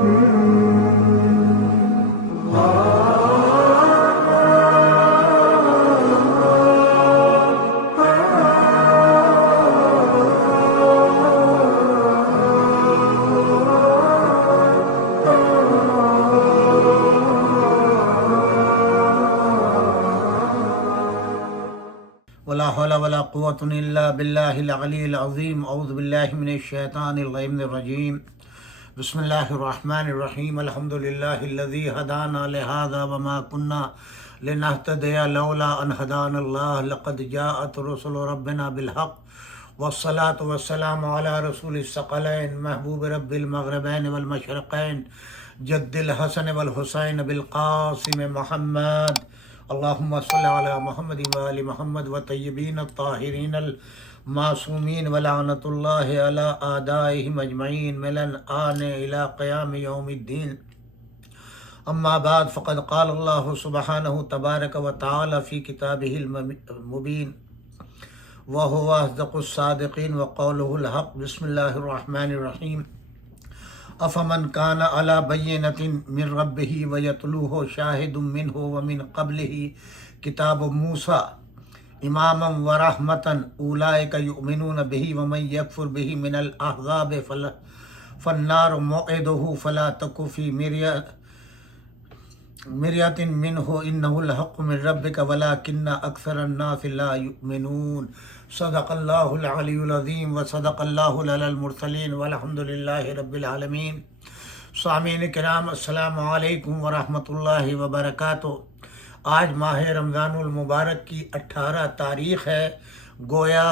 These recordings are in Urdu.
ولا حول ولا قوة إلا بالله العلي العظيم أعوذ بالله من الشيطان الرجيم بسم الله الرحمن الرحيم الحمد لله الذي هدانا لهذا وما كنا لنهتدي لولا أن هدانا الله لقد جاءت رسل ربنا بالحق والصلاة والسلام على رسول الثقلين محبوب رب المغربين والمشرقين جد الحسن والحسين بالقاسم محمد اللهم صل على محمد وآل محمد وطيبين الطاهرين المعصومين ولعنة الله على أعدائهم أجمعين من الآن إلى قيام يوم الدين أما بعد فقد قال الله سبحانه تبارك وتعالى في كتابه المبين وهو أصدق الصادقين وقوله الحق بسم الله الرحمن الرحيم افمن کان علی بینۃ من ربہ ویتلوہ شاہد منہ ومن قبلہ کتاب موسیٰ اماما ورحمۃ اولئک یؤمنون بہ ومن یکفر بہ من الاحزاب فالنار موعدہ فلا تک فی مریۃ منہ انہ الحق من ربک ولکن اکثر الناس لا یؤمنون صدق اللہ العلی العظیم وصدق اللہ علی المرسلین والحمد للہ رب العالمین۔ سامعین کرام السلام علیکم ورحمۃ اللہ وبرکاتہ۔ آج ماہ رمضان المبارک کی 18 تاریخ ہے، گویا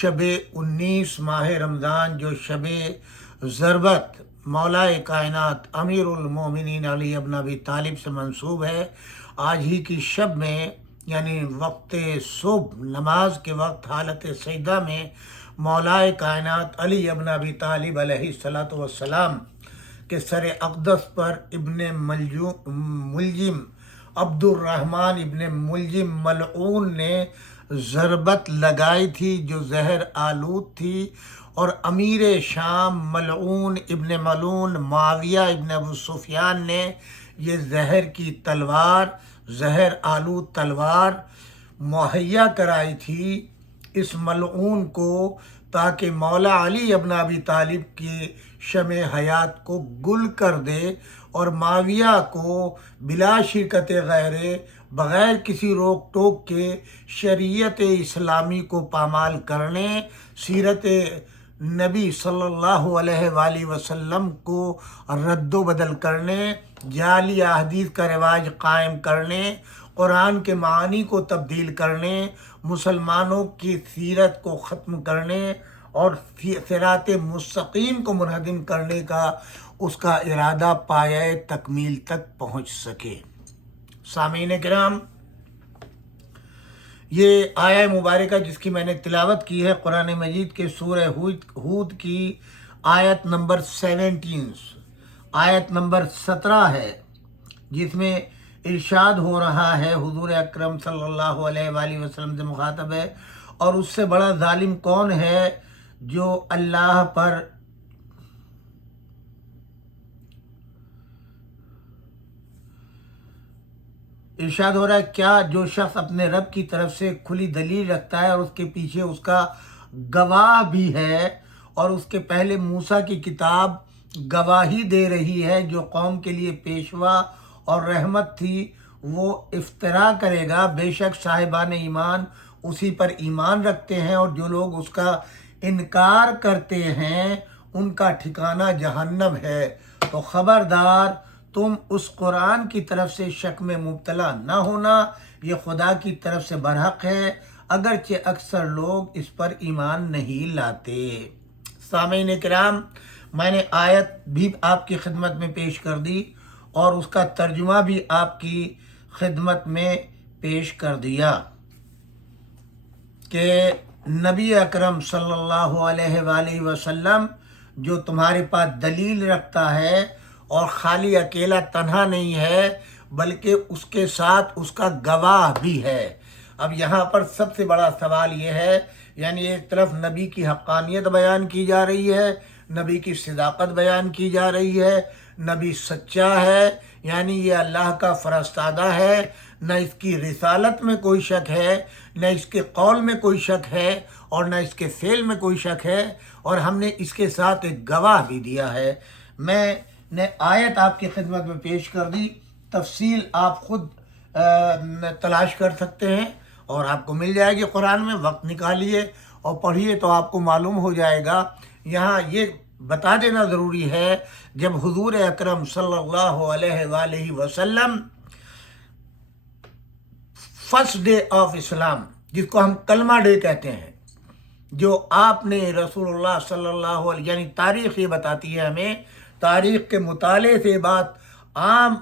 شب 19 ماہ رمضان جو شب ضربت مولا کائنات امیر المومنین علی ابن ابی طالب سے منسوب ہے۔ آج ہی کی شب میں یعنی وقت صبح نماز کے وقت حالت سجدہ میں مولا کائنات علی ابن ابی طالب علیہ السلام کے سر اقدس پر ابن ملجم عبد الرحمن ابن ملجم ملعون نے ضربت لگائی تھی جو زہر آلود تھی، اور امیر شام ملعون ابن ملعون معاویہ ابن ابو سفیان نے یہ زہر آلود تلوار مہیا کرائی تھی اس ملعون کو، تاکہ مولا علی ابن ابی طالب کی شمع حیات کو گل کر دے اور معاویہ کو بلا شرکت غیر بغیر کسی روک ٹوک کے شریعت اسلامی کو پامال کرنے، سیرت نبی صلی اللہ علیہ وآلہ وسلم کو رد و بدل کرنے، جعلی احادیث کا رواج قائم کرنے، قرآن کے معانی کو تبدیل کرنے، مسلمانوں کی سیرت کو ختم کرنے اور صراط مستقیم کو منہدم کرنے کا اس کا ارادہ پایۂ تکمیل تک پہنچ سکے۔ سامعین کرام، یہ آیہ مبارکہ جس کی میں نے تلاوت کی ہے قرآن مجید کے سورہ ہود کی آیت نمبر 17 ہے، جس میں ارشاد ہو رہا ہے، حضور اکرم صلی اللہ علیہ وآلہ وسلم سے مخاطب ہے، اور اس سے بڑا ظالم کون ہے جو اللہ پر ارشاد ہو رہا ہے، کیا جو شخص اپنے رب کی طرف سے کھلی دلیل رکھتا ہے اور اس کے پیچھے اس کا گواہ بھی ہے، اور اس کے پہلے موسیٰ کی کتاب گواہی دے رہی ہے جو قوم کے لیے پیشوا اور رحمت تھی، وہ افطرا کرے گا، بے شک صاحبان ایمان اسی پر ایمان رکھتے ہیں، اور جو لوگ اس کا انکار کرتے ہیں ان کا ٹھکانہ جہنم ہے۔ تو خبردار تم اس قرآن کی طرف سے شک میں مبتلا نہ ہونا، یہ خدا کی طرف سے برحق ہے، اگرچہ اکثر لوگ اس پر ایمان نہیں لاتے۔ سامعین کرام، میں نے آیت بھی آپ کی خدمت میں پیش کر دی اور اس کا ترجمہ بھی آپ کی خدمت میں پیش کر دیا کہ نبی اکرم صلی اللہ علیہ وآلہ وسلم جو تمہارے پاس دلیل رکھتا ہے اور خالی اکیلا تنہا نہیں ہے بلکہ اس کے ساتھ اس کا گواہ بھی ہے۔ اب یہاں پر سب سے بڑا سوال یہ ہے، یعنی ایک طرف نبی کی حقانیت بیان کی جا رہی ہے، نبی کی صداقت بیان کی جا رہی ہے، نبی سچا ہے، یعنی یہ اللہ کا فرستادہ ہے، نہ اس کی رسالت میں کوئی شک ہے، نہ اس کے قول میں کوئی شک ہے، اور نہ اس کے فعل میں کوئی شک ہے، اور ہم نے اس کے ساتھ ایک گواہ بھی دیا ہے۔ میں نے آیت آپ کی خدمت میں پیش کر دی، تفصیل آپ خود تلاش کر سکتے ہیں اور آپ کو مل جائے گی قرآن میں، وقت نکالیے اور پڑھیے تو آپ کو معلوم ہو جائے گا۔ یہاں یہ بتا دینا ضروری ہے، جب حضور اکرم صلی اللہ علیہ وآلہ وسلم فرسٹ ڈے آف اسلام، جس کو ہم کلمہ ڈے کہتے ہیں، جو آپ نے رسول اللہ صلی اللہ علیہ، یعنی تاریخ یہ بتاتی ہے ہمیں، تاریخ کے مطالعے سے بات عام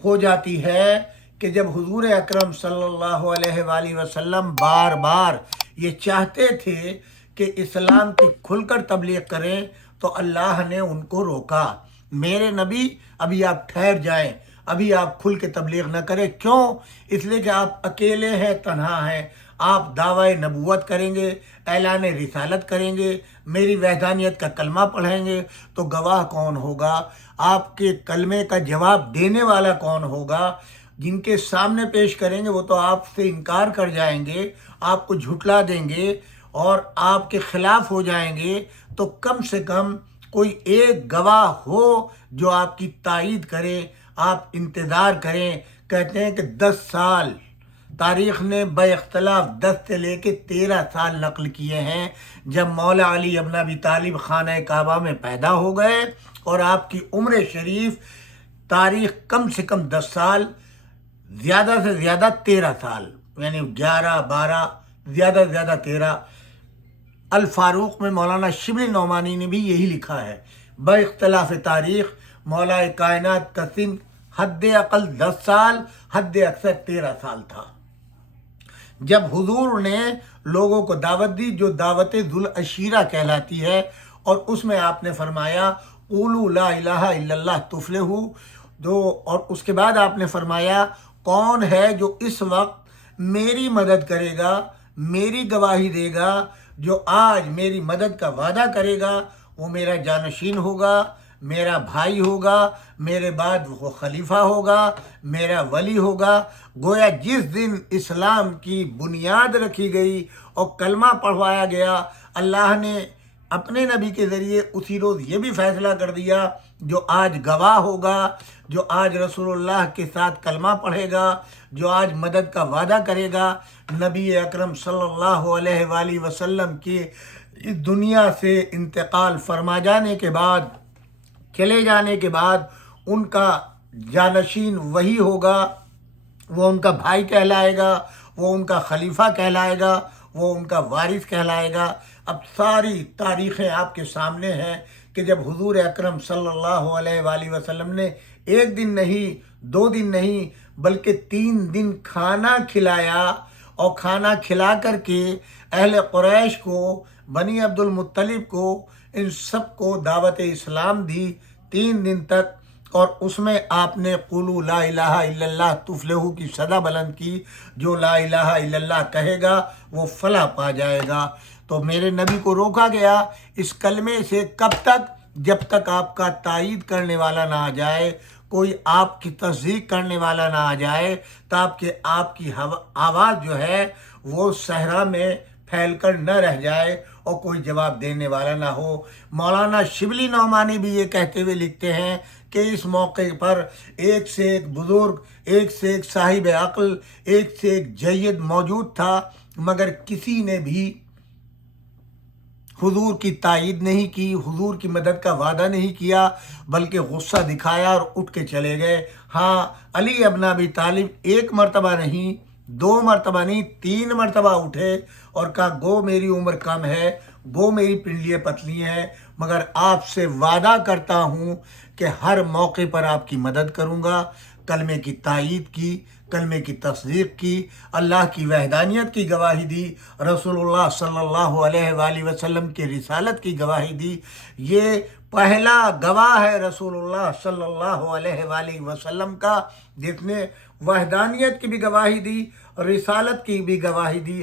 ہو جاتی ہے کہ جب حضور اکرم صلی اللہ علیہ وآلہ وسلم بار بار یہ چاہتے تھے کہ اسلام کی کھل کر تبلیغ کریں تو اللہ نے ان کو روکا، میرے نبی ابھی آپ ٹھہر جائیں، ابھی آپ کھل کے تبلیغ نہ کریں۔ کیوں؟ اس لیے کہ آپ اکیلے ہیں، تنہا ہیں، آپ دعوی نبوت کریں گے، اعلان رسالت کریں گے، میری وحدانیت کا کلمہ پڑھیں گے تو گواہ کون ہوگا؟ آپ کے کلمے کا جواب دینے والا کون ہوگا؟ جن کے سامنے پیش کریں گے وہ تو آپ سے انکار کر جائیں گے، آپ کو جھٹلا دیں گے اور آپ کے خلاف ہو جائیں گے، تو کم سے کم کوئی ایک گواہ ہو جو آپ کی تائید کرے، آپ انتظار کریں۔ کہتے ہیں کہ 10 سال تاریخ نے بے اختلاف 10 سے لے کے 13 سال نقل کیے ہیں، جب مولا علی ابن ابی طالب خانہ کعبہ میں پیدا ہو گئے اور آپ کی عمر شریف تاریخ کم سے کم 10 سال، زیادہ سے زیادہ 13 سال، یعنی 11 12، زیادہ سے زیادہ 13۔ الفاروق میں مولانا شبلی نعمانی نے بھی یہی لکھا ہے، بے اختلاف تاریخ مولا کائنات کا سن حد اقل 10 سال، حد اکثر 13 سال تھا۔ جب حضور نے لوگوں کو دعوت دی، جو دعوت ذوالعشیرہ کہلاتی ہے، اور اس میں آپ نے فرمایا قولوا لا الہ الا اللہ تفلحوا، اور اس کے بعد آپ نے فرمایا کون ہے جو اس وقت میری مدد کرے گا، میری گواہی دے گا، جو آج میری مدد کا وعدہ کرے گا وہ میرا جانشین ہوگا، میرا بھائی ہوگا، میرے بعد وہ خلیفہ ہوگا، میرا ولی ہوگا۔ گویا جس دن اسلام کی بنیاد رکھی گئی اور کلمہ پڑھوایا گیا، اللہ نے اپنے نبی کے ذریعے اسی روز یہ بھی فیصلہ کر دیا، جو آج گواہ ہوگا، جو آج رسول اللہ کے ساتھ کلمہ پڑھے گا، جو آج مدد کا وعدہ کرے گا، نبی اکرم صلی اللہ علیہ وآلہ وسلم کے اس دنیا سے انتقال فرما جانے کے بعد، چلے جانے کے بعد، ان کا جانشین وہی ہوگا، وہ ان کا بھائی کہلائے گا، وہ ان کا خلیفہ کہلائے گا، وہ ان کا وارث کہلائے گا۔ اب ساری تاریخیں آپ کے سامنے ہیں کہ جب حضور اکرم صلی اللہ علیہ وآلہ وسلم نے ایک دن نہیں، 2 دن نہیں، بلکہ 3 دن کھانا کھلایا، اور کھانا کھلا کر کے اہل قریش کو، بنی عبد المطلب کو، ان سب کو دعوت اسلام دی 3 دن تک، اور اس میں آپ نے قولوا لا الہ الا اللہ تفلحوا کی صدا بلند کی، جو لا الہ الا اللہ کہے گا وہ فلاح پا جائے گا۔ تو میرے نبی کو روکا گیا اس کلمے سے کب تک؟ جب تک آپ کا تائید کرنے والا نہ آ جائے، کوئی آپ کی تصدیق کرنے والا نہ آ جائے، تاکہ آپ کی آواز جو ہے وہ صحرا میں پھیل کر نہ رہ جائے اور کوئی جواب دینے والا نہ ہو۔ مولانا شبلی نعمانی بھی یہ کہتے ہوئے لکھتے ہیں کہ اس موقع پر ایک سے ایک بزرگ، ایک سے ایک صاحب عقل، ایک سے ایک جید موجود تھا، مگر کسی نے بھی حضور کی تائید نہیں کی، حضور کی مدد کا وعدہ نہیں کیا، بلکہ غصہ دکھایا اور اٹھ کے چلے گئے۔ ہاں، علی ابن ابی طالب 1 مرتبہ نہیں، 2 مرتبہ نہیں، 3 مرتبہ اٹھے اور کہا گو میری عمر کم ہے، گو میری پنڈلیاں پتلی ہیں، مگر آپ سے وعدہ کرتا ہوں کہ ہر موقع پر آپ کی مدد کروں گا۔ کلمے کی تائید کی، کلمے کی تصدیق کی، اللہ کی وحدانیت کی گواہی دی، رسول اللہ صلی اللہ علیہ وآلہ وسلم کی رسالت کی گواہی دی۔ یہ پہلا گواہ ہے رسول اللہ صلی اللہ علیہ وآلہ وسلم کا، جس نے وحدانیت کی بھی گواہی دی، رسالت کی بھی گواہی دی۔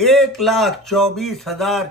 1,24,000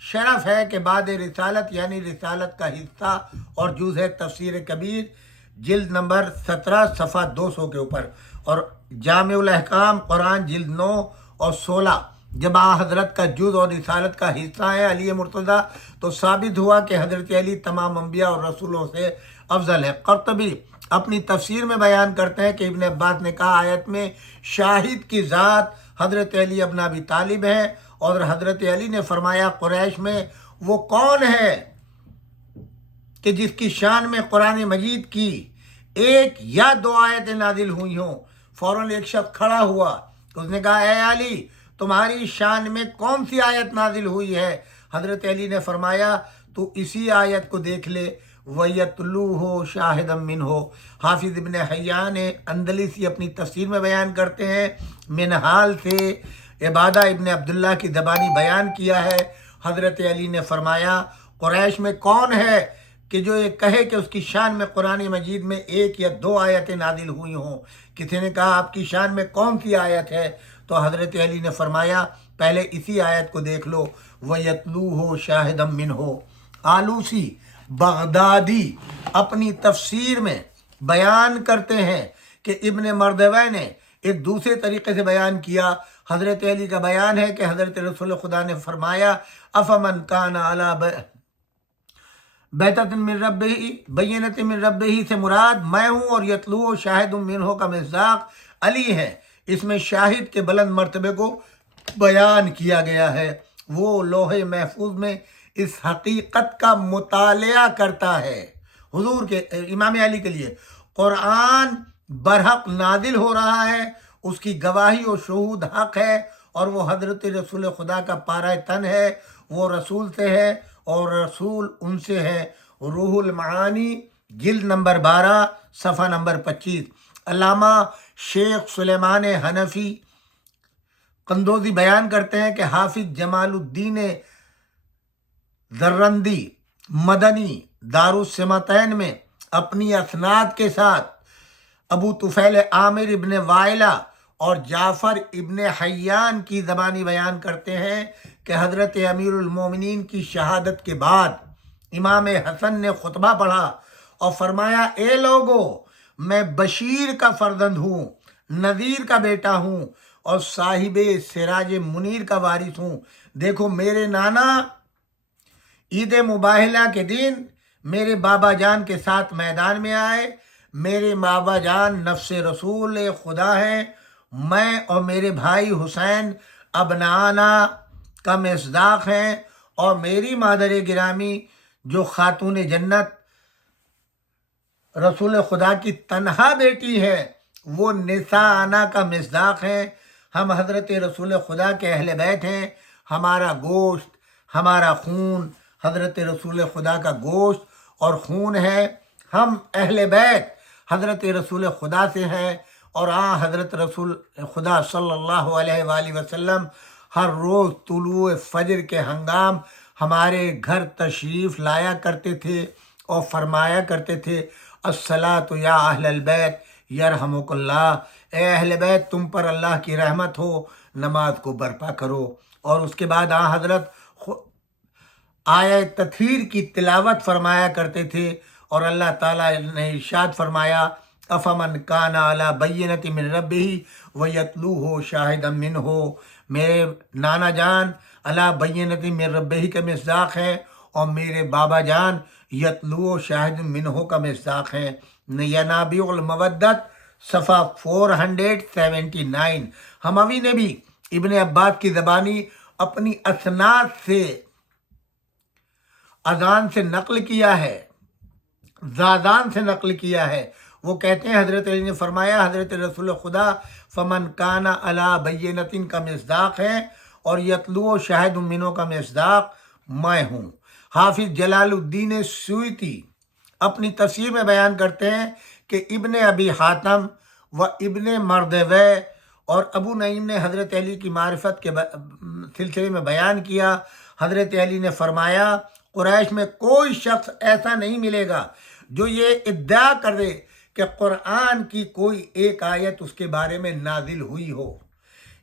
شرف ہے کہ بعد رسالت یعنی رسالت کا حصہ اور جز ہے تفسیر کبیر جلد نمبر 17 صفحہ 200 کے اوپر، اور جامع الاحکام قرآن جلد 9 اور 16 جب حضرت کا جز اور رسالت کا حصہ ہے علی مرتضیٰ، تو ثابت ہوا کہ حضرت علی تمام انبیاء اور رسولوں سے افضل ہے۔ قرطبی اپنی تفسیر میں بیان کرتے ہیں کہ ابن عباس نے کہا آیت میں شاہد کی ذات حضرت علی ابن ابی طالب ہے، اور حضرت علی نے فرمایا قریش میں وہ کون ہے کہ جس کی شان میں قرآن مجید کی ایک یا 2 آیتیں نازل ہوئی ہوں۔ فوراً ایک شخص کھڑا ہوا، اس نے کہا اے علی تمہاری شان میں کون سی آیت نازل ہوئی ہے؟ حضرت علی نے فرمایا تو اسی آیت کو دیکھ لے، وَيَتْلُوهُ شَاهِدًا مِّنْهُ۔ حافظ ابن حیان اندلسی اپنی تفسیر میں بیان کرتے ہیں، منہال سے عبادہ ابن عبداللہ کی زبانی بیان کیا ہے، حضرت علی نے فرمایا قریش میں کون ہے کہ جو یہ کہے کہ اس کی شان میں قرآن مجید میں 1 یا 2 آیتیں نازل ہوئی ہوں؟ کسی نے کہا آپ کی شان میں کون سی آیت ہے؟ تو حضرت علی نے فرمایا پہلے اسی آیت کو دیکھ لو، وَيَتْلُوهُ شَاهِدًا مِّنْهُ۔ آلوسی بغدادی اپنی تفسیر میں بیان کرتے ہیں کہ ابن مردوہ نے ایک دوسرے طریقے سے بیان کیا۔ حضرت علی کا بیان ہے کہ حضرت رسول خدا نے فرمایا افمن کان علی بیتۃ من ربہ بینۃ من ربہ سے مراد میں ہوں، اور یتلو شاہد منہ کا مصداق علی ہے۔ اس میں شاہد کے بلند مرتبے کو بیان کیا گیا ہے، وہ لوح محفوظ میں اس حقیقت کا مطالعہ کرتا ہے۔ حضور کے امام علی کے لیے قرآن برحق نازل ہو رہا ہے، اس کی گواہی و شہود حق ہے، اور وہ حضرت رسول خدا کا پارہ تن ہے، وہ رسول سے ہے اور رسول ان سے ہے۔ روح المعانی جلد نمبر 12 صفحہ نمبر 25۔ علامہ شیخ سلیمان حنفی قندوزی بیان کرتے ہیں کہ حافظ جمال الدین زرندی مدنی دارالسمتین میں اپنی اسناد کے ساتھ ابو طفیل عامر ابن وائلہ اور جعفر ابن حیان کی زبانی بیان کرتے ہیں کہ حضرت امیر المومنین کی شہادت کے بعد امام حسن نے خطبہ پڑھا اور فرمایا اے لوگو میں بشیر کا فرزند ہوں، نذیر کا بیٹا ہوں اور صاحب سراج منیر کا وارث ہوں۔ دیکھو میرے نانا عید مباہلہ کے دن میرے بابا جان کے ساتھ میدان میں آئے، میرے بابا جان نفس رسول خدا ہیں، میں اور میرے بھائی حسین ابنانا کا مصداق ہیں، اور میری مادر گرامی جو خاتون جنت رسول خدا کی تنہا بیٹی ہے وہ نساءنا کا مصداق ہیں۔ ہم حضرت رسول خدا کے اہل بیت ہیں، ہمارا گوشت ہمارا خون حضرت رسول خدا کا گوشت اور خون ہے، ہم اہل بیت حضرت رسول خدا سے ہیں، اور حضرت رسول خدا صلی اللہ علیہ وآلہ وسلم ہر روز طلوع فجر کے ہنگام ہمارے گھر تشریف لایا کرتے تھے اور فرمایا کرتے تھے الصلاۃ یا اہل البیت یرحمک اللہ، اے اہل بیت تم پر اللہ کی رحمت ہو، نماز کو برپا کرو۔ اور اس کے بعد حضرت آیہ تطہیر کی تلاوت فرمایا کرتے تھے، اور اللہ تعالیٰ نے ارشاد فرمایا افمن کان علی بینۃ من ربہ ویتلوہ شاہدا منہ، میرے نانا جان علی بینۃ من ربہ کا مصداق ہے اور میرے بابا جان یتلو شاہد منہ کا مصداق ہیں۔ ینابیع المودت صفحہ 479۔ حموی نے بھی ابن عباس کی زبانی اپنی اسناد سے اذان سے نقل کیا ہے، زادان سے نقل کیا ہے۔ وہ کہتے ہیں حضرت علی نے فرمایا حضرت رسول خدا فمن کان علی بینۃ کا مصداق ہے، اور یتلو شاہد منہ کا مصداق میں ہوں۔ حافظ جلال الدین سیوطی اپنی تفسیر میں بیان کرتے ہیں کہ ابن ابی حاتم و ابن مردوہ اور ابو نعیم نے حضرت علی کی معرفت کے سلسلے میں بیان کیا۔ حضرت علی نے فرمایا قریش میں کوئی شخص ایسا نہیں ملے گا جو یہ ادعا کر دے کہ قرآن کی کوئی ایک آیت اس کے بارے میں نازل ہوئی ہو۔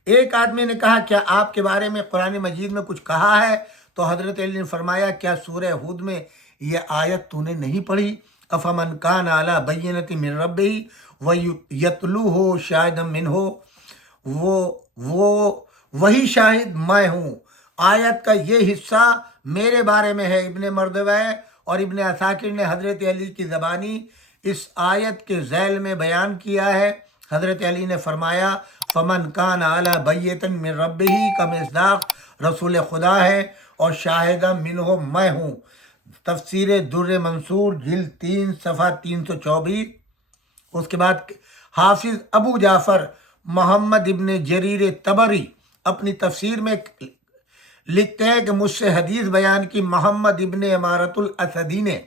ایک آدمی نے کہا کیا آپ کے بارے میں قرآن مجید میں کچھ کہا ہے؟ تو حضرت علی نے فرمایا کیا سورہ ہود میں یہ آیت تو نے نہیں پڑھی؟ افمن کان علی بینۃ من ربہ ویتلوہ شاہدا منہ، وہ وہی شاہد میں ہوں۔ آیت کا یہ حصہ میرے بارے میں ہے۔ ابن مردوہ اور ابن عساکر نے حضرت علی کی زبانی اس آیت کے ذیل میں بیان کیا ہے۔ حضرت علی نے فرمایا فمن کان علی بینۃ من ربہ کا مصداق رسول خدا ہے اور شاہدہ منہ میں ہوں۔ تفسیر در منصور جلد 3 صفحہ 324۔ اس کے بعد حافظ ابو جعفر محمد ابن جریر طبری اپنی تفسیر میں لکھتے ہیں کہ مجھ سے حدیث بیان کی محمد ابن امارت الاسدی نے۔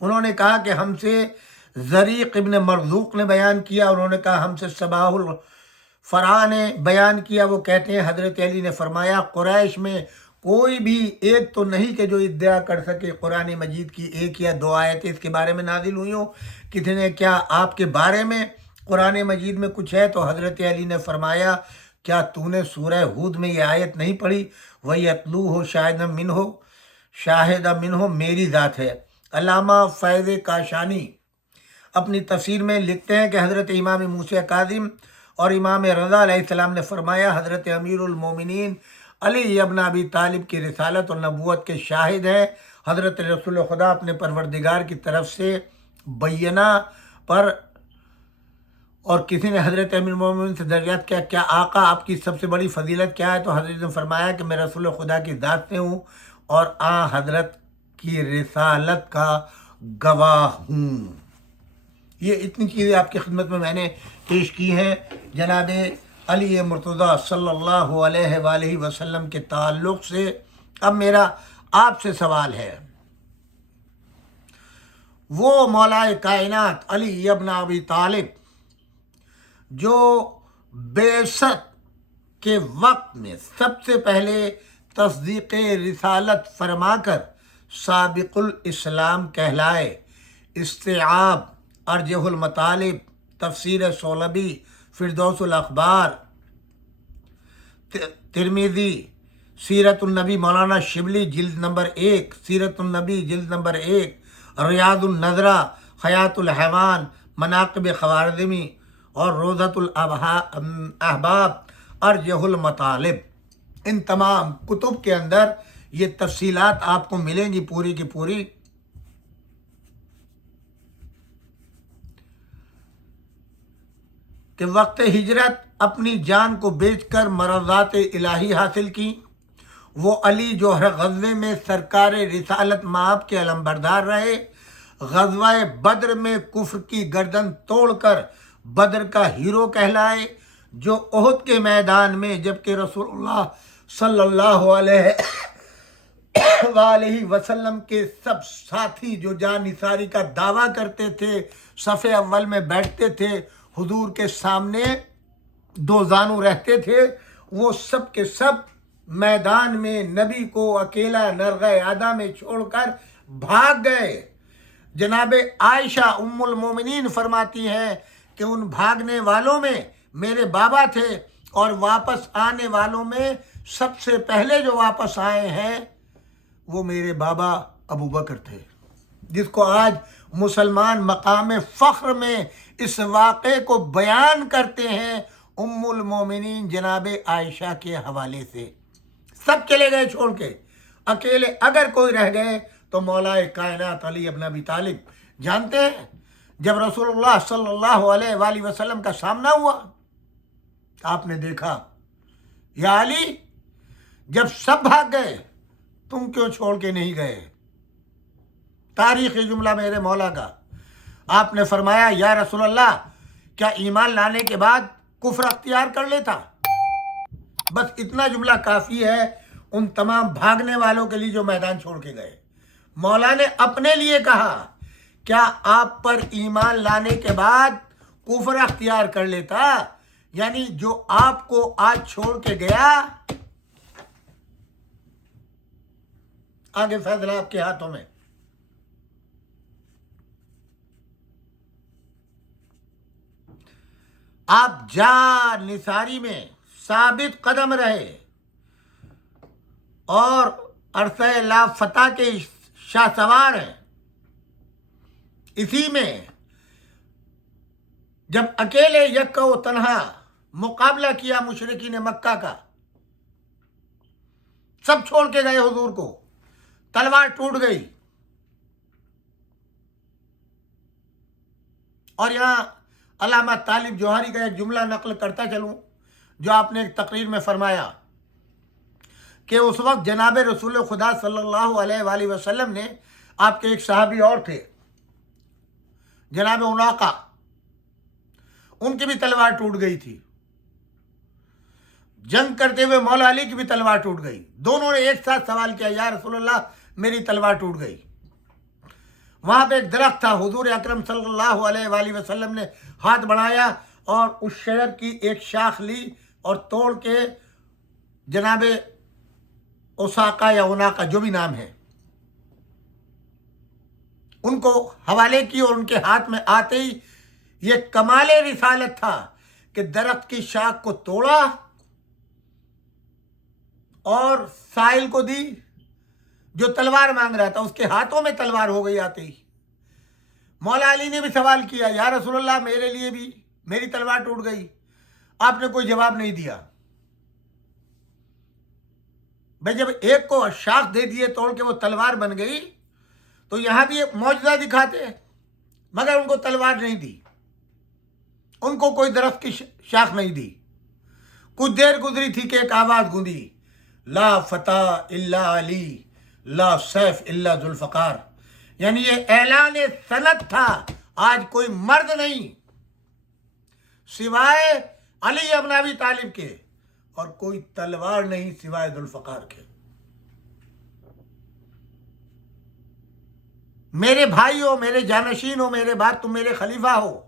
انہوں نے کہا کہ ہم سے زریق ابن مرزوق نے بیان کیا، انہوں نے کہا ہم سے صباح الفرا نے بیان کیا۔ وہ کہتے ہیں حضرت علی نے فرمایا قریش میں کوئی بھی ایک تو نہیں کہ جو ادعا کر سکے قرآن مجید کی ایک یا دو آیتیں اس کے بارے میں نازل ہوئی ہوں۔ کسی نے کیا آپ کے بارے میں قرآن مجید میں کچھ ہے؟ تو حضرت علی نے فرمایا کیا تو نے سورہ ہود میں یہ آیت نہیں پڑھی؟ وَيَتْلُوهُ شَاهِدًا مِّنْهُ، شاہدہ منہ میری ذات ہے۔ علامہ فیض کاشانی اپنی تفسیر میں لکھتے ہیں کہ حضرت امام موسیٰ کاظم اور امام رضا علیہ السلام نے فرمایا حضرت امیر المومنین علی ابن ابی طالب کی رسالت اور نبوت کے شاہد ہیں۔ حضرت رسول خدا اپنے پروردگار کی طرف سے بینہ پر، اور کسی نے حضرت امیر المومنین سے دریافت کیا کیا آقا آپ کی سب سے بڑی فضیلت کیا ہے؟ تو حضرت نے فرمایا کہ میں رسول خدا کی ذات سے ہوں اور حضرت کی رسالت کا گواہ ہوں۔ یہ اتنی چیزیں آپ کی خدمت میں نے پیش کی ہیں جناب علی مرتضیٰ صلی اللہ علیہ وآلہ وسلم کے تعلق سے۔ اب میرا آپ سے سوال ہے، وہ مولا کائنات علی ابن ابی طالب جو بعثت کے وقت میں سب سے پہلے تصدیق رسالت فرما کر سابق الاسلام کہلائے، استیعاب، ارجح المطالب، تفسیر سولبی، فردوس الاخبار، ترمذی، سیرت النبی مولانا شبلی جلد نمبر 1، سیرت النبی جلد نمبر 1، ریاض النظرہ، حیات الحیوان، مناقب خوارزمی اور روضۃ الاحباب، ارجح المطالب، ان تمام کتب کے اندر یہ تفصیلات آپ کو ملیں گی پوری کی پوری۔ کہ وقت ہجرت اپنی جان کو بیچ کر مرضات الہی حاصل کی، وہ علی جو ہر غزوے میں سرکار رسالت مآب کے علمبردار رہے، غزوہ بدر میں کفر کی گردن توڑ کر بدر کا ہیرو کہلائے، جو احد کے میدان میں جبکہ رسول اللہ صلی اللہ علیہ وآلہ وسلم کے سب ساتھی جو جان نثاری کا دعویٰ کرتے تھے صف اول میں بیٹھتے تھے، حضور کے سامنے دو زانو رہتے تھے، وہ سب کے سب میدان میں نبی کو اکیلا نرغہ ادا میں چھوڑ کر بھاگ گئے۔ جناب عائشہ ام المومنین فرماتی ہیں کہ ان بھاگنے والوں میں میرے بابا تھے، اور واپس آنے والوں میں سب سے پہلے جو واپس آئے ہیں وہ میرے بابا ابو بکر تھے، جس کو آج مسلمان مقام فخر میں اس واقعے کو بیان کرتے ہیں ام المومنین جناب عائشہ کے حوالے سے۔ سب چلے گئے چھوڑ کے، اکیلے اگر کوئی رہ گئے تو مولا کائنات علی ابن ابی طالب۔ جانتے ہیں جب رسول اللہ صلی اللہ علیہ وآلہ وسلم کا سامنا ہوا، آپ نے دیکھا یا علی جب سب بھاگ گئے تم کیوں چھوڑ کے نہیں گئے؟ تاریخی جملہ میرے مولا کا۔ آپ نے فرمایا یا رسول اللہ کیا ایمان لانے کے بعد کفر اختیار کر لیتا؟ بس اتنا جملہ کافی ہے ان تمام بھاگنے والوں کے لیے جو میدان چھوڑ کے گئے۔ مولا نے اپنے لیے کہا کیا آپ پر ایمان لانے کے بعد کفر اختیار کر لیتا؟ یعنی جو آپ کو آج چھوڑ کے گیا، آگے فیصلہ آپ کے ہاتھوں میں۔ آپ جان نثاری میں ثابت قدم رہے اور عرصہ لا فتح کے شاہ سوار ہیں. اسی میں جب اکیلے یکا و تنہا مقابلہ کیا مشرکین مکہ کا، سب چھوڑ کے گئے حضور کو، تلوار ٹوٹ گئی. اور یہاں علامہ طالب جوہری کا ایک جملہ نقل کرتا چلوں جو آپ نے ایک تقریر میں فرمایا کہ اس وقت جناب رسول خدا صلی اللہ علیہ وآلہ وسلم نے، آپ کے ایک صحابی اور تھے جناب عناقہ، ان کی بھی تلوار ٹوٹ گئی تھی. جنگ کرتے ہوئے مولا علی کی بھی تلوار ٹوٹ گئی. دونوں نے ایک ساتھ سوال کیا، یا رسول اللہ میری تلوار ٹوٹ گئی. وہاں پہ ایک درخت تھا، حضور اکرم صلی اللہ علیہ وآلہ وسلم نے ہاتھ بڑھایا اور اس شجر کی ایک شاخ لی اور توڑ کے جناب اساقہ یا عناقہ جو بھی نام ہے ان کو حوالے کی، اور ان کے ہاتھ میں آتے ہی یہ کمال رسالت تھا کہ درخت کی شاخ کو توڑا اور سائل کو دی جو تلوار مانگ رہا تھا، اس کے ہاتھوں میں تلوار ہو گئی آتے ہی. مولا علی نے بھی سوال کیا، یا رسول اللہ میرے لیے بھی میری تلوار ٹوٹ گئی. آپ نے کوئی جواب نہیں دیا. بھائی جب ایک کو شاخ دے دیے توڑ کے وہ تلوار بن گئی تو یہاں بھی ایک معجزہ دکھاتے ہیں، مگر ان کو تلوار نہیں دی، ان کو کوئی درخت کی شاخ نہیں دی. کچھ دیر گزری تھی کہ ایک آواز گونجی، لا فتح الا علی لا سیف الا ذوالفقار. یعنی یہ اعلان سند تھا، آج کوئی مرد نہیں سوائے علی ابن ابی طالب کے، اور کوئی تلوار نہیں سوائے ذوالفقار کے. میرے بھائی ہو، میرے جانشین ہو، میرے بعد تم میرے خلیفہ ہو،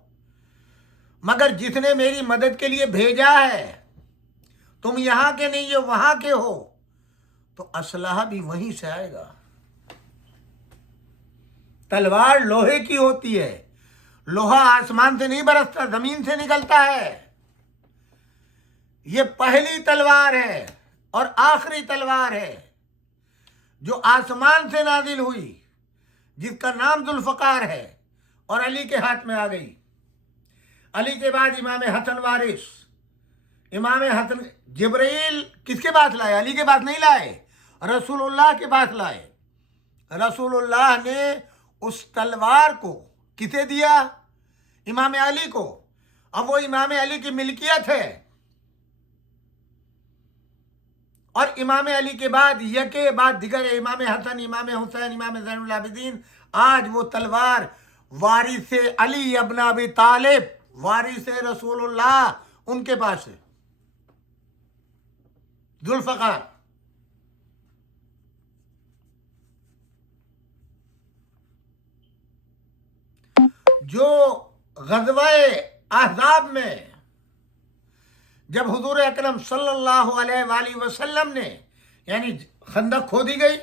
مگر جس نے میری مدد کے لیے بھیجا ہے تم یہاں کے نہیں ہو، وہاں کے ہو، تو اسلحہ بھی وہیں سے آئے گا. تلوار لوہے کی ہوتی ہے، لوہا آسمان سے نہیں برستا، زمین سے نکلتا ہے. یہ پہلی تلوار ہے اور آخری تلوار ہے جو آسمان سے نازل ہوئی، جس کا نام ذوالفقار ہے، اور علی کے ہاتھ میں آ گئی. علی کے بعد امام حسن وارث. امام حسن جبرائیل کس کے پاس لائے؟ علی کے پاس نہیں لائے، رسول اللہ کے پاس لائے. رسول اللہ نے اس تلوار کو کسے دیا؟ امام علی کو. اب وہ امام علی کی ملکیت ہے، اور امام علی کے بعد یکے بعد دیگر امام حسن، امام حسین، امام زین العابدین. آج وہ تلوار وارث علی ابن ابی طالب، وارث رسول اللہ، ان کے پاس ہے، ذوالفقار. جو غزوہ احزاب میں جب حضور اکرم صلی اللہ علیہ وآلہ وسلم نے، یعنی خندق کھودی گئی،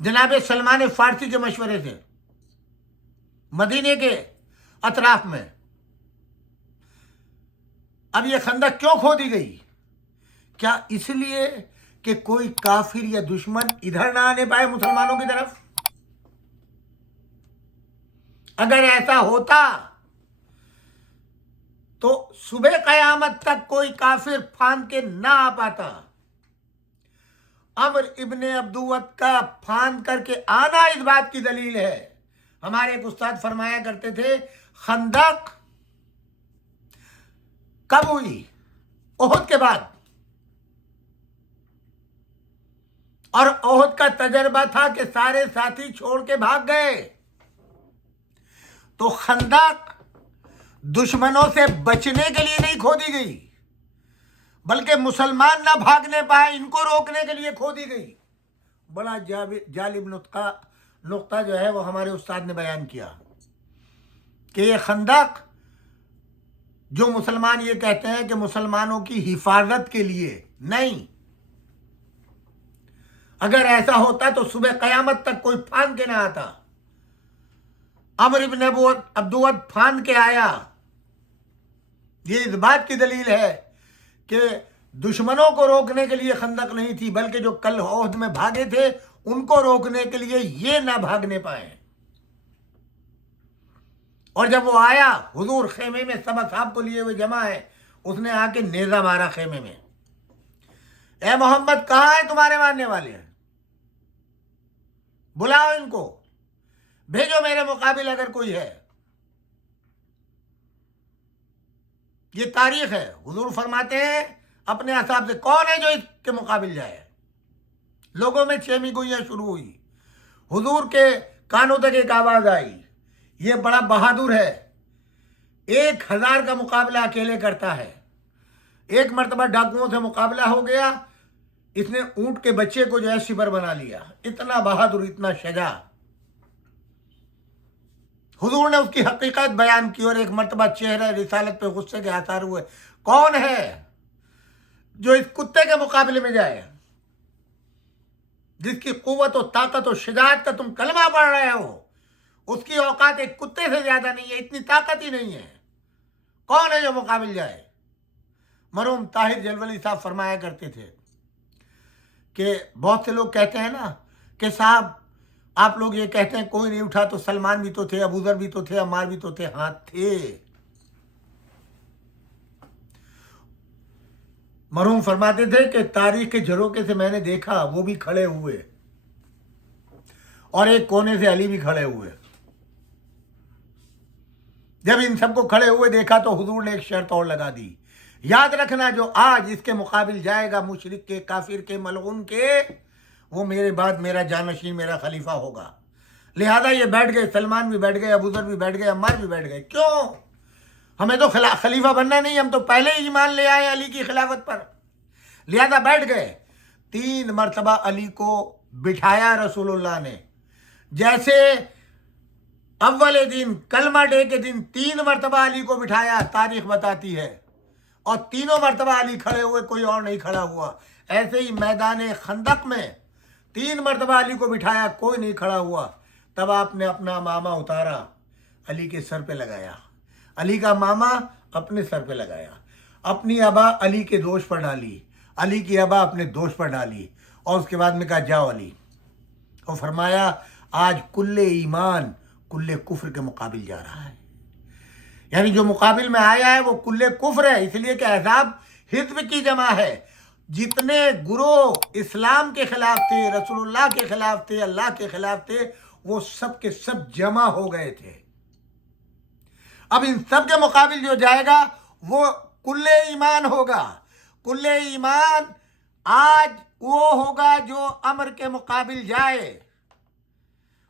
جناب سلمان فارسی کے مشورے سے مدینے کے اطراف میں. اب یہ خندق کیوں کھودی گئی؟ کیا اس لیے کہ کوئی کافر یا دشمن ادھر نہ آنے پائے مسلمانوں کی طرف؟ اگر ایسا ہوتا تو صبح قیامت تک کوئی کافر پھاند کے نہ آ پاتا. عمر ابن عبدود کا پھاند کر کے آنا اس بات کی دلیل ہے. ہمارے ایک استاد فرمایا کرتے تھے، خندق کب ہوئی؟ احد کے بعد. اور احد کا تجربہ تھا کہ سارے ساتھی چھوڑ کے بھاگ گئے. تو خندق دشمنوں سے بچنے کے لیے نہیں کھودی گئی، بلکہ مسلمان نہ بھاگنے پائے ان کو روکنے کے لیے کھودی گئی. بڑا جالب نقطہ جو ہے وہ ہمارے استاد نے بیان کیا کہ یہ خندق جو مسلمان یہ کہتے ہیں کہ مسلمانوں کی حفاظت کے لیے نہیں، اگر ایسا ہوتا تو صبح قیامت تک کوئی پھاند کے نہ آتا. عمر ابن عبدود پھاند کے آیا. یہ اس بات کی دلیل ہے کہ دشمنوں کو روکنے کے لیے خندق نہیں تھی، بلکہ جو کل عہد میں بھاگے تھے ان کو روکنے کے لیے یہ نہ بھاگنے پائے۔ اور جب وہ آیا حضور خیمے میں سب اصحاب کو لیے ہوئے جمع ہے، اس نے آ کے نیزہ مارا خیمے میں، اے محمد کہاں ہے تمہارے مارنے والے؟ بلاؤ ان کو، بھیجو میرے مقابل اگر کوئی ہے۔ یہ تاریخ ہے۔ حضور فرماتے ہیں اپنے اصحاب سے، کون ہے جو اس کے مقابل جائے؟ لوگوں میں چیمی گوئیاں شروع ہوئی، حضور کے کانوں تک ایک آواز آئی، یہ بڑا بہادر ہے، 1000 کا مقابلہ اکیلے کرتا ہے۔ ایک مرتبہ ڈاکوؤں سے مقابلہ ہو گیا، اس نے اونٹ کے بچے کو جو ہے سپر بنا لیا، اتنا بہادر، اتنا شجاع۔ حضور نے اس کی حقیقت بیان کی، اور ایک مرتبہ چہرہ رسالت پہ غصے کے آثار ہوئے، کون ہے جو اس کتے کے مقابلے میں جائے، جس کی قوت و طاقت و شجاعت کا تم کلمہ پڑھ رہے ہو؟ اس کی اوقات ایک کتے سے زیادہ نہیں ہے، اتنی طاقت ہی نہیں ہے، کون ہے جو مقابل جائے؟ مرحوم طاہر جلولی صاحب فرمایا کرتے تھے کہ بہت سے لوگ کہتے ہیں نا کہ صاحب آپ لوگ یہ کہتے ہیں کوئی نہیں اٹھا، تو سلمان بھی تو تھے، ابو ذر بھی تو تھے، عمار بھی تو تھے۔ ہاں تھے۔ مرحوم فرماتے تھے کہ تاریخ کے جھروکے سے میں نے دیکھا وہ بھی کھڑے ہوئے، اور ایک کونے سے علی بھی کھڑے ہوئے۔ جب ان سب کو کھڑے ہوئے دیکھا تو حضور نے ایک شرط اور لگا دی، یاد رکھنا جو آج اس کے مقابل جائے گا، مشرک کے، کافر کے، ملعون کے، وہ میرے بعد میرا جانشین، میرا خلیفہ ہوگا۔ لہذا یہ بیٹھ گئے، سلمان بھی بیٹھ گئے، ابو ذر بھی بیٹھ گئے، عمار بھی بیٹھ گئے۔ کیوں؟ ہمیں تو خلیفہ بننا نہیں، ہم تو پہلے ہی ایمان لے آئے علی کی خلافت پر، لہذا بیٹھ گئے۔ 3 مرتبہ علی کو بٹھایا رسول اللہ نے، جیسے اول دن کلمہ ڈے کے دن 3 مرتبہ علی کو بٹھایا، تاریخ بتاتی ہے، اور تینوں مرتبہ علی کھڑے ہوئے، کوئی اور نہیں کھڑا ہوا۔ ایسے ہی میدان خندق میں 3 مرتبہ علی کو بٹھایا، کوئی نہیں کھڑا ہوا۔ تب آپ نے اپنا ماما اتارا، علی کے سر پہ لگایا، علی کا ماما اپنے سر پہ لگایا، اپنی ابا علی کے دوش پر ڈالی، علی کی ابا اپنے دوش پر ڈالی، اور اس کے بعد میں کہا جاؤ علی، اور فرمایا آج کل ایمان کل کفر کے مقابل جا رہا ہے، یعنی جو مقابل میں آیا ہے وہ کل کفر ہے، اس لیے کہ احزاب حزب کی جمع ہے، جتنے گروہ اسلام کے خلاف تھے، رسول اللہ کے خلاف تھے، اللہ کے خلاف تھے، وہ سب کے سب جمع ہو گئے تھے۔ اب ان سب کے مقابل جو جائے گا وہ کل ایمان ہوگا۔ کل ایمان آج وہ ہوگا جو امر کے مقابل جائے،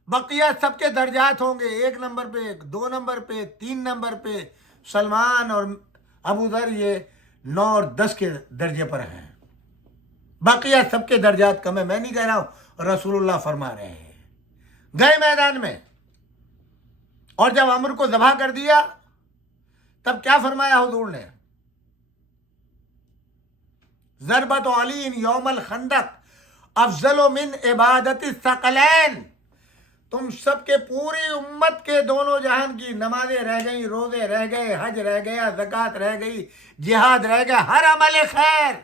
بقیہ سب کے درجات ہوں گے، 1 نمبر پہ، 2 نمبر پہ، 3 نمبر پہ۔ سلمان اور ابو ذر یہ 9 اور 10 کے درجے پر ہیں، بقیہ سب کے درجات کم ہے۔ میں نہیں کہہ رہا ہوں، رسول اللہ فرما رہے ہیں۔ گئے میدان میں، اور جب عمر کو ذبح کر دیا تب کیا فرمایا حضور نے؟ ضربت علی یوم الخندق افضل من عبادت الثقلین۔ تم سب کے پوری امت کے دونوں جہان کی نمازیں رہ گئی، روزے رہ گئے، حج رہ گیا، زکوٰۃ رہ گئی، جہاد رہ گیا، ہر عمل خیر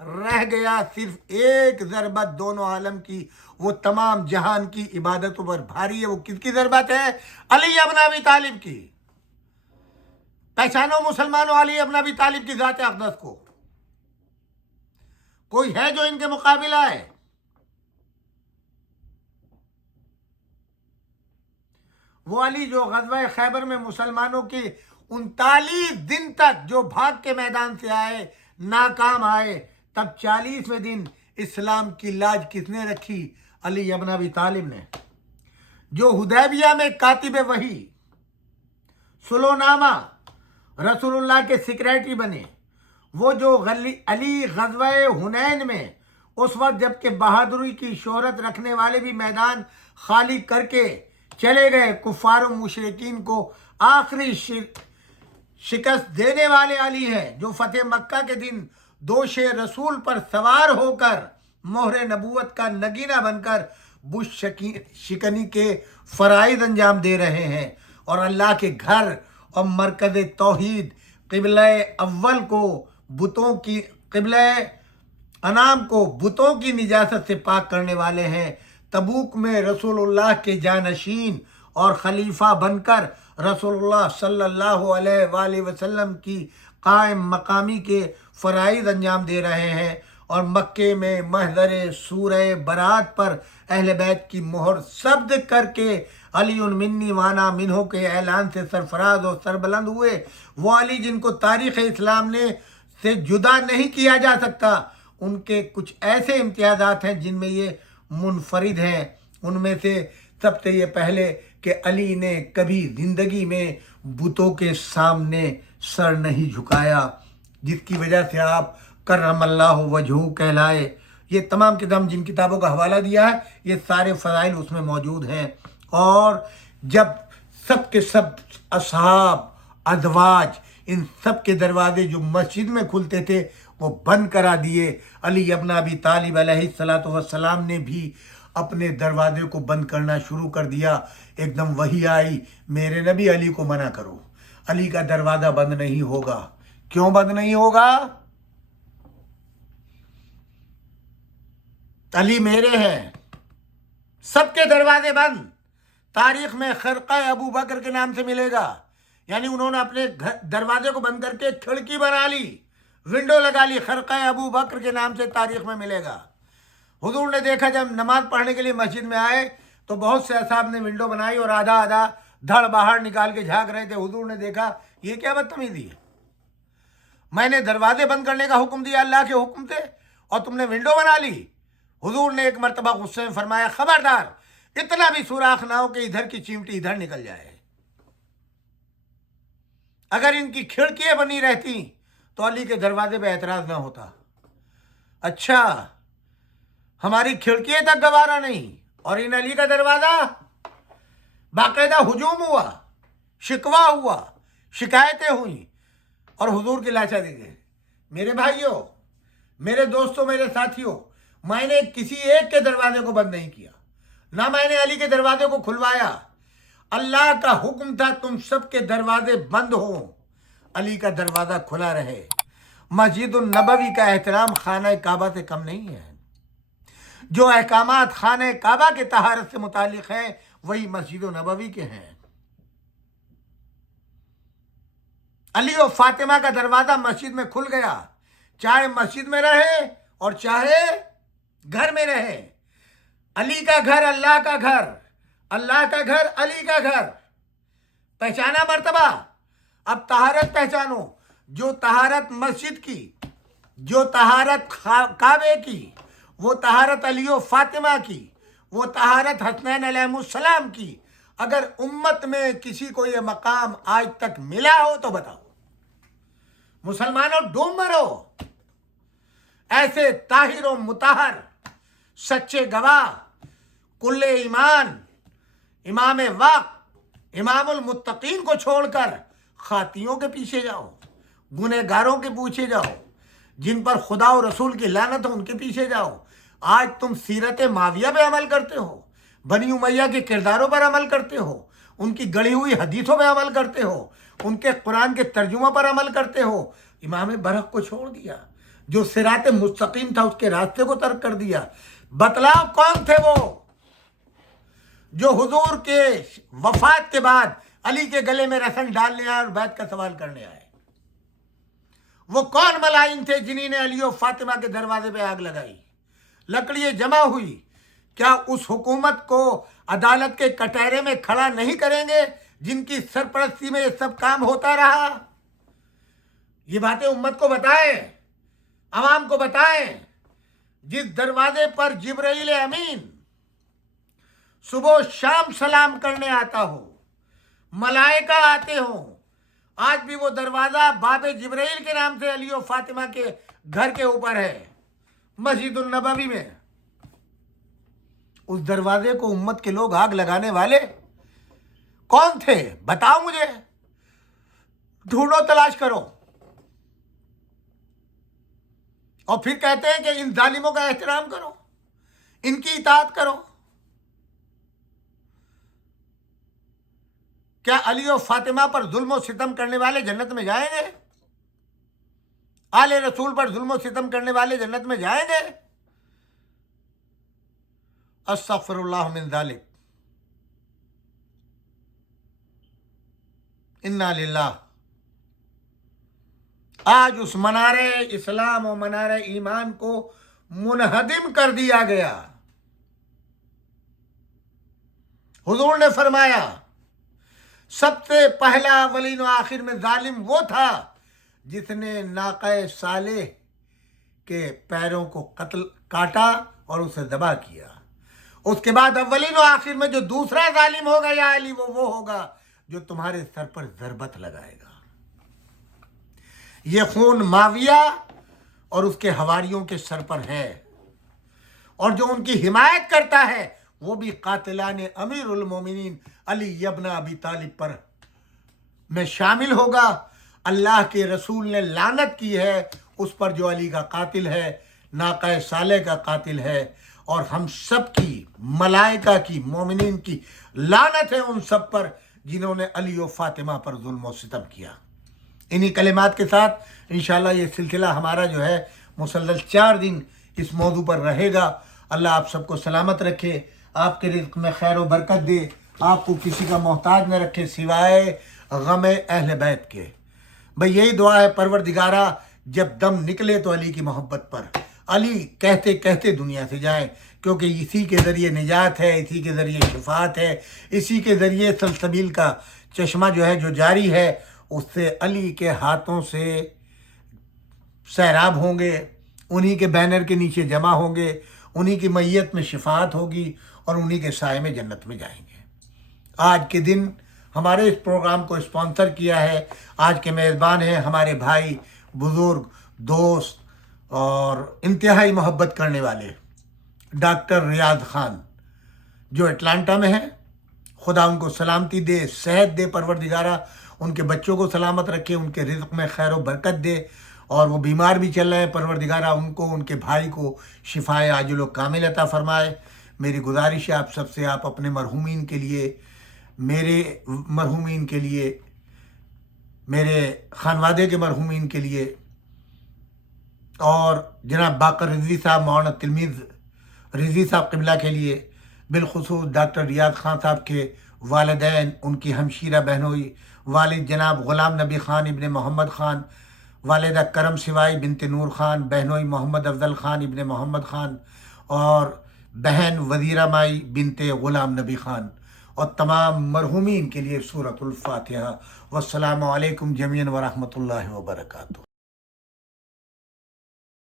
رہ گیا، صرف ایک ضربت دونوں عالم کی، وہ تمام جہان کی عبادتوں پر بھاری ہے۔ وہ کس کی ضربت ہے؟ علی ابن ابی طالب کی۔ پہچانو مسلمانوں علی ابن ابی طالب کی ذات اقدس کو۔ کوئی ہے جو ان کے مقابل آئے؟ وہ علی جو غزوہ خیبر میں مسلمانوں کی 39 دن تک جو بھاگ کے میدان سے آئے، ناکام آئے، تب 40ویں دن اسلام کی لاج کس نے رکھی؟ علی ابن ابی طالب نے۔ جو حدیبیہ میں کاتب وحی، صلح نامہ، رسول اللہ کے سیکریٹری بنے، وہ جو علی غزوہ حنین میں اس وقت جب کہ بہادری کی شہرت رکھنے والے بھی میدان خالی کر کے چلے گئے، کفار و مشرکین کو آخری شکست دینے والے علی ہیں، جو فتح مکہ کے دن دوش رسول پر سوار ہو کر مہر نبوت کا نگینہ بن کر بت شکنی کے فرائض انجام دے رہے ہیں، اور اللہ کے گھر اور مرکز توحید قبلہ اول کو بتوں کی قبلہ انام کو بتوں کی نجاست سے پاک کرنے والے ہیں۔ تبوک میں رسول اللہ کے جانشین اور خلیفہ بن کر رسول اللہ صلی اللہ علیہ وآلہ وسلم کی قائم مقامی کے فرائض انجام دے رہے ہیں، اور مکے میں محضر سورہ برات پر اہل بیت کی مہر ثبت کر کے علی منی وانا منہو کے اعلان سے سرفراز اور سربلند ہوئے۔ وہ علی جن کو تاریخ اسلام نے سے جدا نہیں کیا جا سکتا، ان کے کچھ ایسے امتیازات ہیں جن میں یہ منفرد ہیں۔ ان میں سے سب سے یہ پہلے کہ علی نے کبھی زندگی میں بتوں کے سامنے سر نہیں جھکایا، جس کی وجہ سے آپ کرم اللہ وجہہ کہلائے۔ یہ تمام کتاب جن کتابوں کا حوالہ دیا ہے، یہ سارے فضائل اس میں موجود ہیں۔ اور جب سب کے سب اصحاب ازواج ان سب کے دروازے جو مسجد میں کھلتے تھے وہ بند کرا دیے۔ علی ابن ابی طالب علیہ السلام نے بھی اپنے دروازے کو بند کرنا شروع کر دیا۔ ایک دم وحی آئی، میرے نبی علی کو منع کرو، علی کا دروازہ بند نہیں ہوگا۔ کیوں بند نہیں ہوگا؟ علی میرے ہیں، سب کے دروازے بند۔ تاریخ میں خرقہ ابو بکر کے نام سے ملے گا، یعنی انہوں نے اپنے دروازے کو بند کر کے کھڑکی بنا لی، ونڈو لگا لی، خرقہ ابو بکر کے نام سے تاریخ میں ملے گا۔ حضور نے دیکھا جب نماز پڑھنے کے لیے مسجد میں آئے تو بہت سے اصحاب نے ونڈو بنائی اور آدھا آدھا دھڑ باہر نکال کے جھانک رہے تھے۔ حضور نے دیکھا یہ کیا بدتمیزی ہے، میں نے دروازے بند کرنے کا حکم دیا اللہ کے حکم سے اور تم نے ونڈو بنا لی۔ حضور نے ایک مرتبہ غصے میں فرمایا خبردار، اتنا بھی سوراخ نہ ہو کہ ادھر کی چیمٹی ادھر نکل جائے۔ اگر ان کی کھڑکیاں بنی رہتی تو علی کے دروازے پہ اعتراض نہ ہوتا۔ اچھا، ہماری کھڑکیاں تک گوارا نہیں اور ان علی کا دروازہ؟ باقاعدہ ہجوم ہوا، شکوہ ہوا، شکایتیں ہوئیں، اور حضور کی لاچا دی گئی۔ میرے بھائیوں، میرے دوستوں، میرے ساتھیوں، میں نے کسی ایک کے دروازے کو بند نہیں کیا، نہ میں نے علی کے دروازے کو کھلوایا۔ اللہ کا حکم تھا تم سب کے دروازے بند ہوں، علی کا دروازہ کھلا رہے۔ مسجد النبوی کا احترام خانہ کعبہ سے کم نہیں ہے۔ جو احکامات خانہ کعبہ کے طہارت سے متعلق ہیں وہی مسجد النبوی کے ہیں۔ علی و فاطمہ کا دروازہ مسجد میں کھل گیا، چاہے مسجد میں رہے اور چاہے گھر میں رہے۔ علی کا گھر اللہ کا گھر، اللہ کا گھر علی کا گھر۔ پہچانا مرتبہ؟ اب طہارت پہچانو۔ جو طہارت مسجد کی، جو طہارت کعبے کی، وہ طہارت علی و فاطمہ کی، وہ طہارت حسنین علیہ السلام کی، اگر امت میں کسی کو یہ مقام آج تک ملا ہو تو بتاؤ۔ مسلمانوں ڈوم مرو، ایسے طاہر و مطہر سچے گواہ، کل ایمان، امام وقت، امام المتقین کو چھوڑ کر خاطیوں کے پیچھے جاؤ، گنہگاروں کے پیچھے جاؤ، جن پر خدا و رسول کی لعنت ہو ان کے پیچھے جاؤ۔ آج تم سیرت معاویہ پہ عمل کرتے ہو، بنی امیہ کے کرداروں پر عمل کرتے ہو، ان کی گڑھی ہوئی حدیثوں پہ عمل کرتے ہو، ان کے قرآن کے ترجموں پر عمل کرتے ہو۔ امام برق کو چھوڑ دیا، جو صراط مستقیم تھا اس کے راستے کو ترک کر دیا۔ بتلاؤ کون تھے وہ جو حضور کے وفات کے بعد علی کے گلے میں رسن ڈالنے آئے اور بیعت کا سوال کرنے آئے؟ وہ کون ملائن تھے جنہیں نے علی و فاطمہ کے دروازے پہ آگ لگائی؟ لکڑیاں جمع ہوئی، کیا اس حکومت کو عدالت کے کٹہرے میں کھڑا نہیں کریں گے جن کی سرپرستی میں یہ سب کام ہوتا رہا؟ یہ باتیں امت کو بتائیں، عوام کو بتائیں۔ جس دروازے پر جبرائیل امین صبح و شام سلام کرنے آتا ہو، ملائکہ آتے ہوں، آج بھی وہ دروازہ باب جبرائیل کے نام سے علی و فاطمہ کے گھر کے اوپر ہے، مسجد النبوی میں۔ اس دروازے کو امت کے لوگ آگ لگانے والے کون تھے؟ بتاؤ مجھے، ڈھونڈو، تلاش کرو۔ اور پھر کہتے ہیں کہ ان ظالموں کا احترام کرو، ان کی اطاعت کرو۔ کیا علی و فاطمہ پر ظلم و ستم کرنے والے جنت میں جائیں گے؟ آل رسول پر ظلم و ستم کرنے والے جنت میں جائیں گے؟ استغفر اللہ من ذالک، انا للہ۔ آج اس منار اسلام و منار ایمان کو منہدم کر دیا گیا۔ حضور نے فرمایا سب سے پہلا اولین و آخر میں ظالم وہ تھا جس نے ناقہ صالح کے پیروں کو کاٹا اور اسے ذبح کیا۔ اس کے بعد اولین و آخر میں جو دوسرا ظالم ہوگا یا علی، وہ ہوگا جو تمہارے سر پر ضربت لگائے گا۔ یہ خون معاویہ اور اس کے حواریوں کے سر پر ہے، اور جو ان کی حمایت کرتا ہے وہ بھی قاتلان امیر المومنین علی ابن ابی طالب پر میں شامل ہوگا۔ اللہ کے رسول نے لعنت کی ہے اس پر جو علی کا قاتل ہے، ناقہ صالح کا قاتل ہے، اور ہم سب کی، ملائکہ کی، مومنین کی لعنت ہے ان سب پر جنہوں نے علی و فاطمہ پر ظلم و ستم کیا۔ انہی کلمات کے ساتھ انشاءاللہ یہ سلسلہ ہمارا جو ہے مسلسل 4 دن اس موضوع پر رہے گا۔ اللہ آپ سب کو سلامت رکھے، آپ کے رزق میں خیر و برکت دے، آپ کو کسی کا محتاج نہ رکھے سوائے غم اہل بیت کے۔ بھئی یہی دعا ہے پروردگارہ، جب دم نکلے تو علی کی محبت پر، علی کہتے کہتے دنیا سے جائیں، کیونکہ اسی کے ذریعے نجات ہے، اسی کے ذریعے شفاعت ہے، اسی کے ذریعے سلسبیل کا چشمہ جو ہے جو جاری ہے، اس سے علی کے ہاتھوں سے سیراب ہوں گے، انہی کے بینر کے نیچے جمع ہوں گے، انہی کی میت میں شفاعت ہوگی، اور انہی کے سائے میں جنت میں جائیں گے۔ آج کے دن ہمارے اس پروگرام کو اسپانسر کیا ہے، آج کے میزبان ہیں ہمارے بھائی، بزرگ، دوست اور انتہائی محبت کرنے والے ڈاکٹر ریاض خان، جو اٹلانٹا میں ہیں۔ خدا ان کو سلامتی دے، صحت دے پروردگارہ، ان کے بچوں کو سلامت رکھے، ان کے رزق میں خیر و برکت دے، اور وہ بیمار بھی چل رہے ہیں پروردگارہ ان کو، ان کے بھائی کو شفائے عاجل و کامل عطا فرمائے۔ میری گزارش ہے آپ سب سے، آپ اپنے مرحومین کے لیے، میرے مرحومین کے لیے، میرے خانوادے کے مرحومین کے لیے، اور جناب باقر رضوی صاحب، مولانا تلمیذ رضوی صاحب قبلہ کے لیے، بالخصوص ڈاکٹر ریاض خان صاحب کے والدین، ان کی ہمشیرہ بہنوئی، والد جناب غلام نبی خان ابن محمد خان، والدہ کرم سوائی بنت نور خان، بہنوئی محمد افضل خان ابن محمد خان، اور بہن وزیرہ مائی بنت غلام نبی خان، اور تمام مرحومین کے لیے سورۃ الفاتحہ۔ والسلام علیکم جمیعاً ورحمۃ اللہ وبرکاتہ۔